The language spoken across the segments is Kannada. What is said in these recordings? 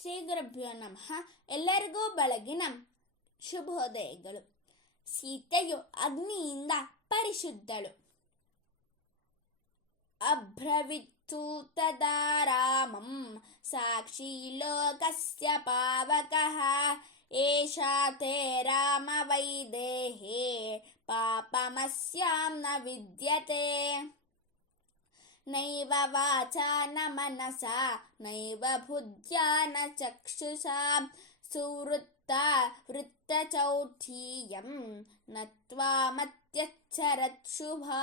ಶ್ರೀ ಗುರುಭ್ಯೋ ನಮಃ. ಎಲ್ಲರಿಗೂ ಬೆಳಗಿನ ಶುಭೋದಯಗಳು. ಸೀತೆಯು ಅಗ್ನಿಯಿಂದ ಪರಿಶುದ್ಧಳು. ಅಬ್ರವಿತ್ತು ತದಾ ರಾಮಂ ಸಾಕ್ಷಿ ಲೋಕಸ್ಯ ಪಾವಕಃ ಏಷಾ ತೇ ರಾಮ ವೈದೇಹೇ ಪಾಪಮಸ್ಯಾಂ ನ ವಿದ್ಯತೆ. ನೈವ ವಾಚಾ ನ ಮನಸಾ ನೈವ ಬುದ್ಧ್ಯಾ ನ ಚಕ್ಷುಷಾ ಸುವೃತ್ತ ವೃತ್ತಚೌಢೀಯಂ ನತ್ವಾ ಮತ್ಯಚ್ಚರತ್ ಶುಭಾ.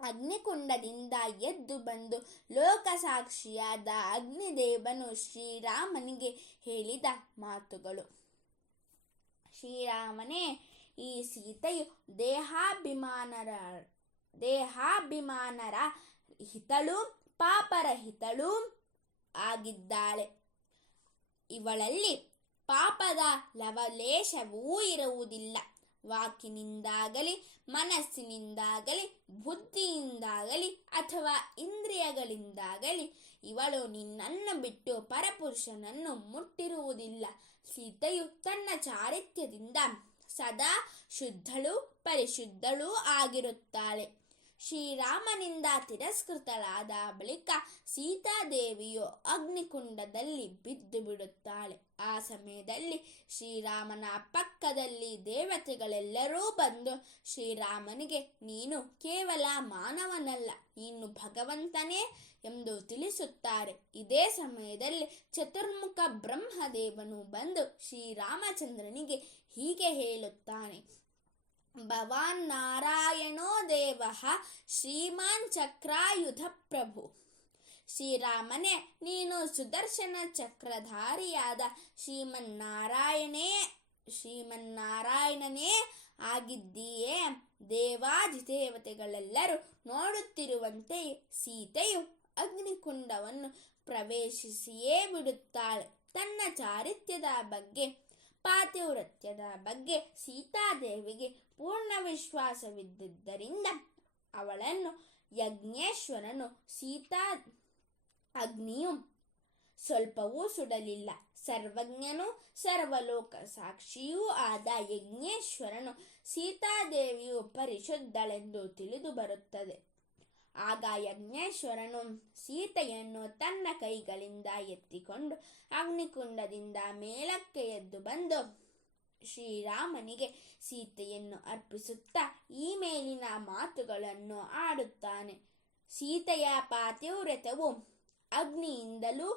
ಅಗ್ನಿಕುಂಡದಿಂದ ಎದ್ದು ಬಂದು ಲೋಕಸಾಕ್ಷಿಯಾದ ಅಗ್ನಿದೇವನು ಶ್ರೀರಾಮನಿಗೆ ಹೇಳಿದ ಮಾತುಗಳು. ಶ್ರೀರಾಮನೇ, ಈ ಸೀತೆಯು ದೇಹಾಭಿಮಾನರ ಹಿತಳೂ ಪಾಪರಹಿತಳೂ ಆಗಿದ್ದಾಳೆ. ಇವಳಲ್ಲಿ ಪಾಪದ ಲವಲೇಶವೂ ಇರುವುದಿಲ್ಲ. ವಾಕಿನಿಂದಾಗಲಿ ಮನಸ್ಸಿನಿಂದಾಗಲಿ ಬುದ್ಧಿಯಿಂದಾಗಲಿ ಅಥವಾ ಇಂದ್ರಿಯಗಳಿಂದಾಗಲಿ ಇವಳು ನಿನ್ನನ್ನು ಬಿಟ್ಟು ಪರಪುರುಷನನ್ನು ಮುಟ್ಟಿರುವುದಿಲ್ಲ. ಸೀತೆಯು ತನ್ನ ಚಾರಿತ್ರ್ಯದಿಂದ ಸದಾ ಶುದ್ಧಳೂ ಪರಿಶುದ್ಧಳೂ ಆಗಿರುತ್ತಾಳೆ. ಶ್ರೀರಾಮನಿಂದ ತಿರಸ್ಕೃತಳಾದ ಬಳಿಕ ಸೀತಾದೇವಿಯು ಅಗ್ನಿಕುಂಡದಲ್ಲಿ ಬಿದ್ದು ಬಿಡುತ್ತಾಳೆ. ಆ ಸಮಯದಲ್ಲಿ ಶ್ರೀರಾಮನ ಪಕ್ಕದಲ್ಲಿ ದೇವತೆಗಳೆಲ್ಲರೂ ಬಂದು ಶ್ರೀರಾಮನಿಗೆ, ನೀನು ಕೇವಲ ಮಾನವನಲ್ಲ, ನೀನು ಭಗವಂತನೇ ಎಂದು ತಿಳಿಸುತ್ತಾರೆ. ಇದೇ ಸಮಯದಲ್ಲಿ ಚತುರ್ಮುಖ ಬ್ರಹ್ಮದೇವನು ಬಂದು ಶ್ರೀರಾಮಚಂದ್ರನಿಗೆ ಹೀಗೆ ಹೇಳುತ್ತಾನೆ. ಭವಾನ್ ನಾರಾಯಣೋ ದೇವಃ ಶ್ರೀಮಾನ್ ಚಕ್ರಾಯುಧ ಪ್ರಭು. ಶ್ರೀರಾಮನೇ, ನೀನು ಸುದರ್ಶನ ಚಕ್ರಧಾರಿಯಾದ ಶ್ರೀಮನ್ನಾರಾಯಣನೇ ಆಗಿದ್ದೀಯೇ. ದೇವಾಧಿದೇವತೆಗಳೆಲ್ಲರೂ ನೋಡುತ್ತಿರುವಂತೆ ಸೀತೆಯು ಅಗ್ನಿಕುಂಡವನ್ನು ಪ್ರವೇಶಿಸಿಯೇ ಬಿಡುತ್ತಾಳೆ. ತನ್ನ ಚಾರಿತ್ರ್ಯದ ಬಗ್ಗೆ ಪಾತಿವ್ರತ್ಯದ ಬಗ್ಗೆ ಸೀತಾದೇವಿಗೆ ಪೂರ್ಣ ವಿಶ್ವಾಸವಿದ್ದುದರಿಂದ ಅವಳನ್ನು ಯಜ್ಞೇಶ್ವರನು ಅಗ್ನಿಯು ಸ್ವಲ್ಪವೂ ಸುಡಲಿಲ್ಲ. ಸರ್ವಜ್ಞನೂ ಸರ್ವಲೋಕ ಸಾಕ್ಷಿಯೂ ಆದ ಯಜ್ಞೇಶ್ವರನು ಸೀತಾದೇವಿಯು ಪರಿಶುದ್ಧಳೆಂದು ತಿಳಿದು ಬರುತ್ತದೆ. ಆಗ ಯಜ್ಞೇಶ್ವರನು ಸೀತೆಯನ್ನು ತನ್ನ ಕೈಗಳಿಂದ ಎತ್ತಿಕೊಂಡು ಅಗ್ನಿಕುಂಡದಿಂದ ಮೇಲಕ್ಕೆ ಎದ್ದು ಬಂದು ಶ್ರೀರಾಮನಿಗೆ ಸೀತೆಯನ್ನು ಅರ್ಪಿಸುತ್ತಾ ಈ ಮೇಲಿನ ಮಾತುಗಳನ್ನು ಆಡುತ್ತಾನೆ. ಸೀತೆಯ ಪಾತಿವ್ರತ್ಯವು ಅಗ್ನಿಯಿಂದಲೂ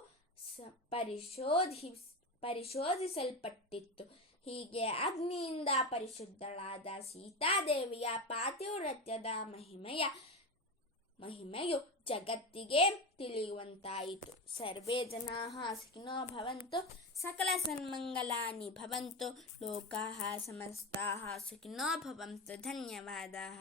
ಪರಿಶೋಧಿಸಲ್ಪಟ್ಟಿತ್ತು. ಹೀಗೆ ಅಗ್ನಿಯಿಂದ ಪರಿಶುದ್ಧಳಾದ ಸೀತಾದೇವಿಯ ಪಾತಿವ್ರತ್ಯದ ಮಹಿಮೆಯು ಜಗತ್ತಿಗೆ ತಿಳಿಯುವಂತಾಯಿತು. ಸರ್ವೇ ಜನಾಃ ಸುಖಿನೋ ಭವಂತು, ಸಕಲ ಸನ್ಮಂಗಲಾನಿ ಭವಂತು, ಲೋಕಾಃ ಸಮಸ್ತಾಃ ಸುಖಿನೋ ಭವಂತು. ಧನ್ಯವಾದಾಃ.